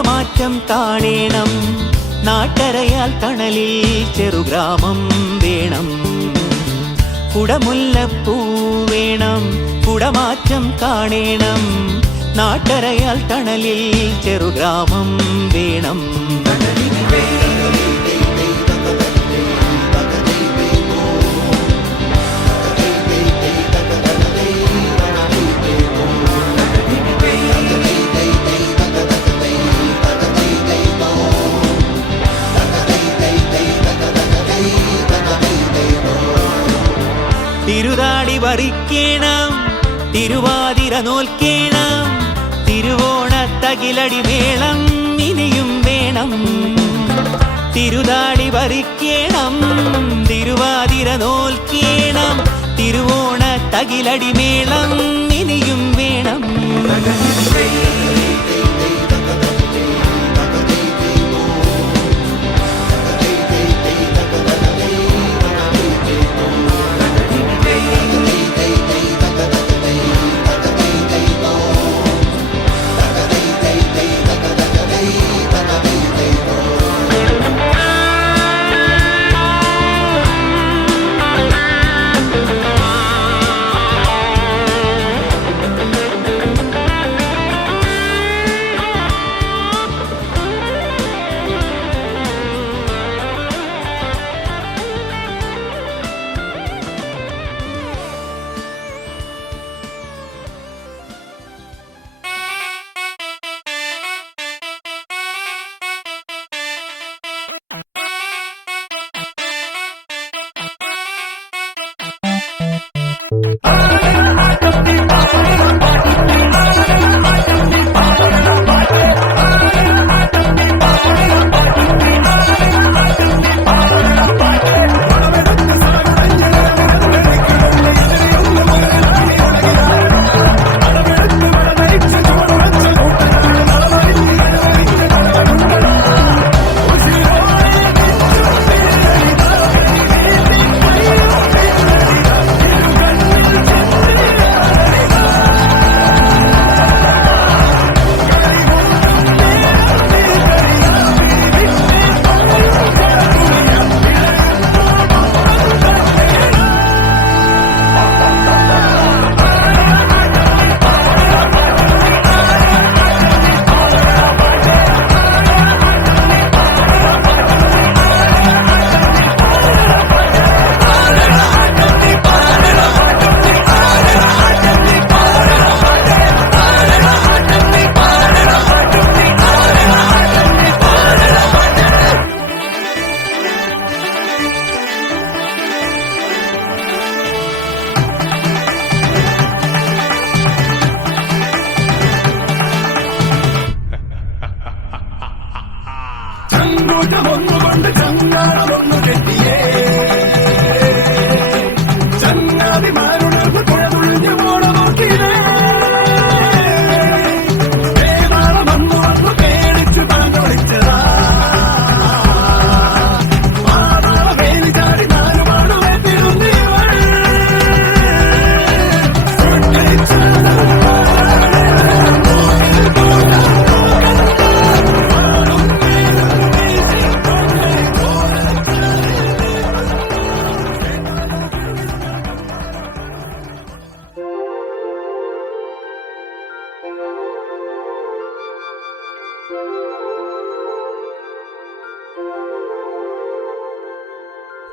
കുടമാറ്റം കാണേണം, നാട്ടരയാൽ തണലിൽ ചെറുഗ്രാമം വേണം. കുടമുല്ലപ്പൂ വേണം, കുടമാറ്റം കാണേണം, നാട്ടരയാൽ തണലിൽ ചെറുഗ്രാമം വേണം. തിരുതാടി വറിക്കേണം, തിരുവാതിര നോൽക്കേണം, തിരുവോണത്തകിലടി മേളം ഇനിയും വേണം. തിരുതാടി വറിക്കേണം, തിരുവാതിര നോൽക്കേണം, തിരുവോണത്തകിലടി മേളം ഇനിയും വേണം.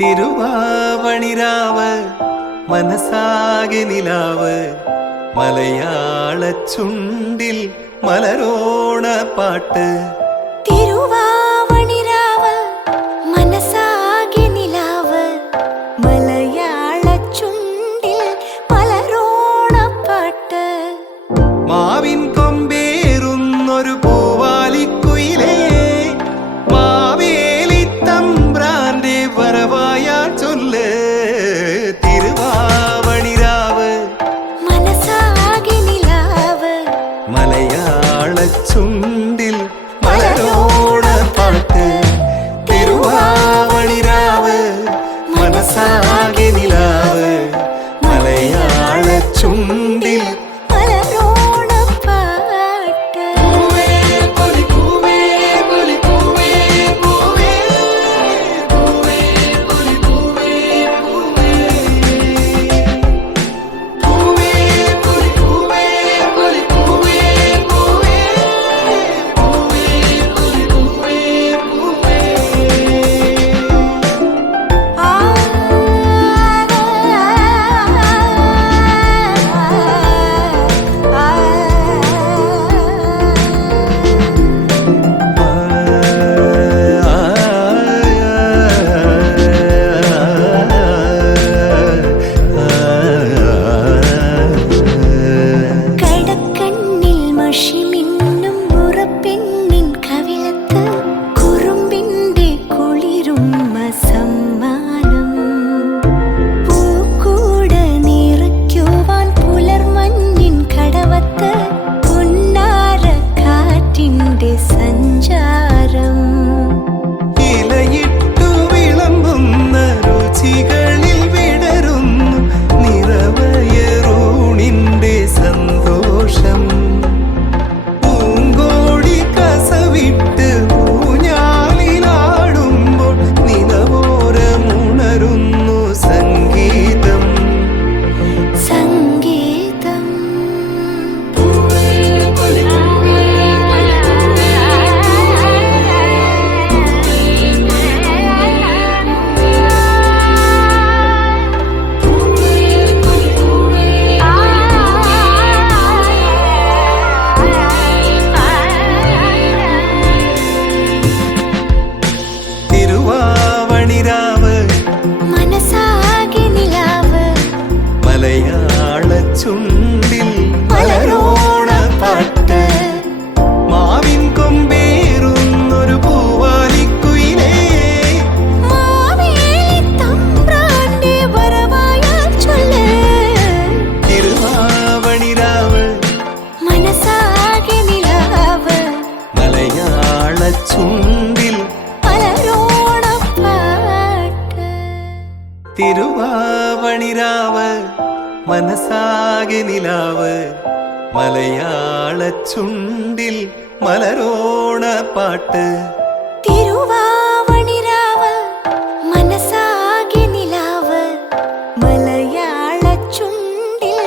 തിരുവാവണിരാവ് മനസാകെ നിലാവ് മലയാള ചുണ്ടിൽ മലരോണ പാട്ട്. തിരുവാവണിരാവ് മനസാകെ നിലാവ് മലയാള ചുണ്ടിൽ മലരോണ പാട്ട്. മാവിൻ കൊമ്പേറുന്നൊരു പൂവാലിക്കുയിലേ മാവേലി തമ്പ്രാന്റെ വരവായാ ചൊല്ല്. തിരുവാവണിരാവ് മനസാകെ നിലാവ് മലയാള ചുണ്ടിൽ മലരോണ പാട്ട്. ചുണ്ടിൽ മലരോണ പാട്ട് മാവിൻ കൊമ്പേറുന്നൊരു പൂവാലിക്കുയിലേ മാവേലിത്തമ്പ്രാന്റെ വരവായാൽ ചൊല്ല് തിരുവാവണിരാവ് മനസ്സാകെ നിലാവ് മലയാള ചുണ്ടിൽ മലരോണപ്പാട്ട് തിരുവാവണിരാവ് മനസ്സാകെ നിലാവ് മലയാള ചുണ്ടിൽ മലരോണ പാട്ട് തിരുവാവണിരാവ് മനസ്സാകെ നിലാവ് മലയാള ചുണ്ടിൽ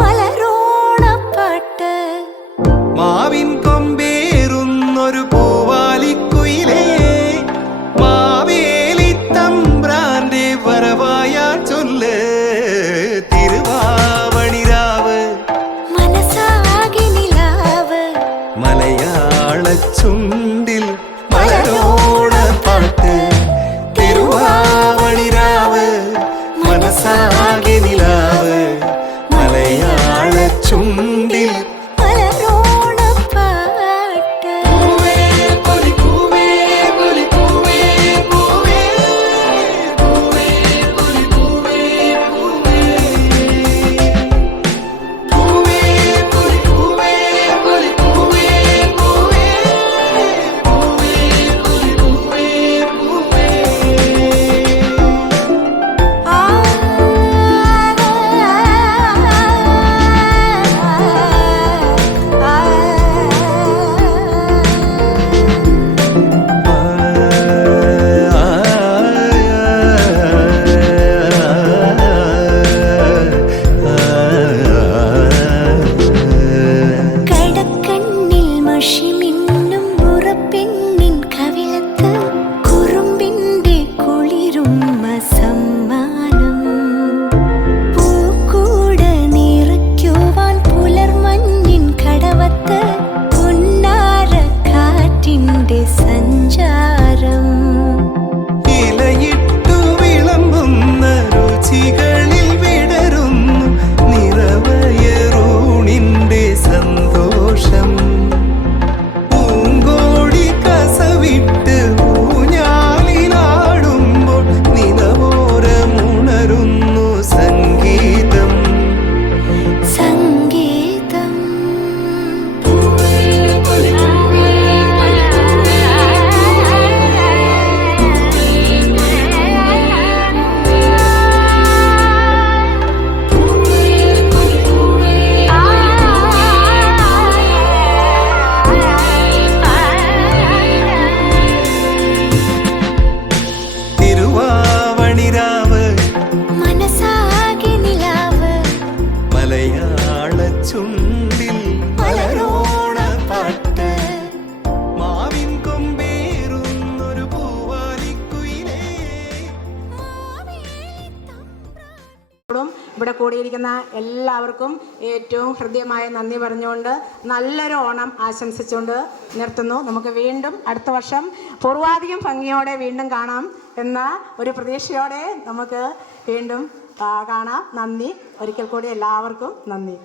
മലരോണപ്പാട്ട് മാവിൻ കൊമ്പേറുന്നൊരു പൂവാലിക്കുയിലേ മാവേലി തമ്പ്രാന്റെ വരവായാ ചൊല്ല് തിരുവാവണിരാവ് മനസ്സാകെ നിലാവ് മലയാള ചുണ്ടിൽ മലരോണ പാട്ട് തിരുവാവണിരാവ് മനസ്സാകെ നിലാവ് മലയാള ചുണ്ടിൽ മലരോണപ്പാട്ട് കടക്കണ്ണിൽ മഷിമിന്നും മുറപ്പെണ്ണിൻ കവിളത്ത് കുറുമ്പിന്റെ കുളിരുമ്മ സമ്മാനം പൂക്കൂട നിറയ്ക്കുവാൻ പുലർമഞ്ഞിൻ കടവത്ത് പൊന്നാര കാറ്റിന്റെ സഞ്ചാരം ഇലയിട്ടു വിളമ്പുന്ന രുചികളിൽ വിടരുന്നു നിറവയറൂണിന്റെ സന്തോഷം പൂങ്കോടി കസവിട്ട് ഊഞ്ഞാലിലാടുമ്പോൾ നിലവോരമുണരുന്നു സംഗീതം സംഗീതം തിരുവാവണിരാവ് മനസ്സാകെ നിലാവ് മലയാള ചുണ്ടിൽ മലരോണ പാട്ട് മാവിൻ കൊമ്പേറുന്നൊരു പൂവാലിക്കുയിലേ ഇവിടെ കൂടിയിരിക്കുന്ന എല്ലാവർക്കും ഏറ്റവും ഹൃദ്യമായ നന്ദി പറഞ്ഞുകൊണ്ട് നല്ലൊരു ഓണം ആശംസിച്ചുകൊണ്ട് നിർത്തുന്നു. നമുക്ക് വീണ്ടും അടുത്ത വർഷം പൂർവാധികം ഭംഗിയോടെ വീണ്ടും കാണാം എന്ന ഒരു പ്രതീക്ഷയോടെ നമുക്ക് വീണ്ടും കാണാം. നന്ദി. ഒരിക്കൽ കൂടി എല്ലാവർക്കും നന്ദി.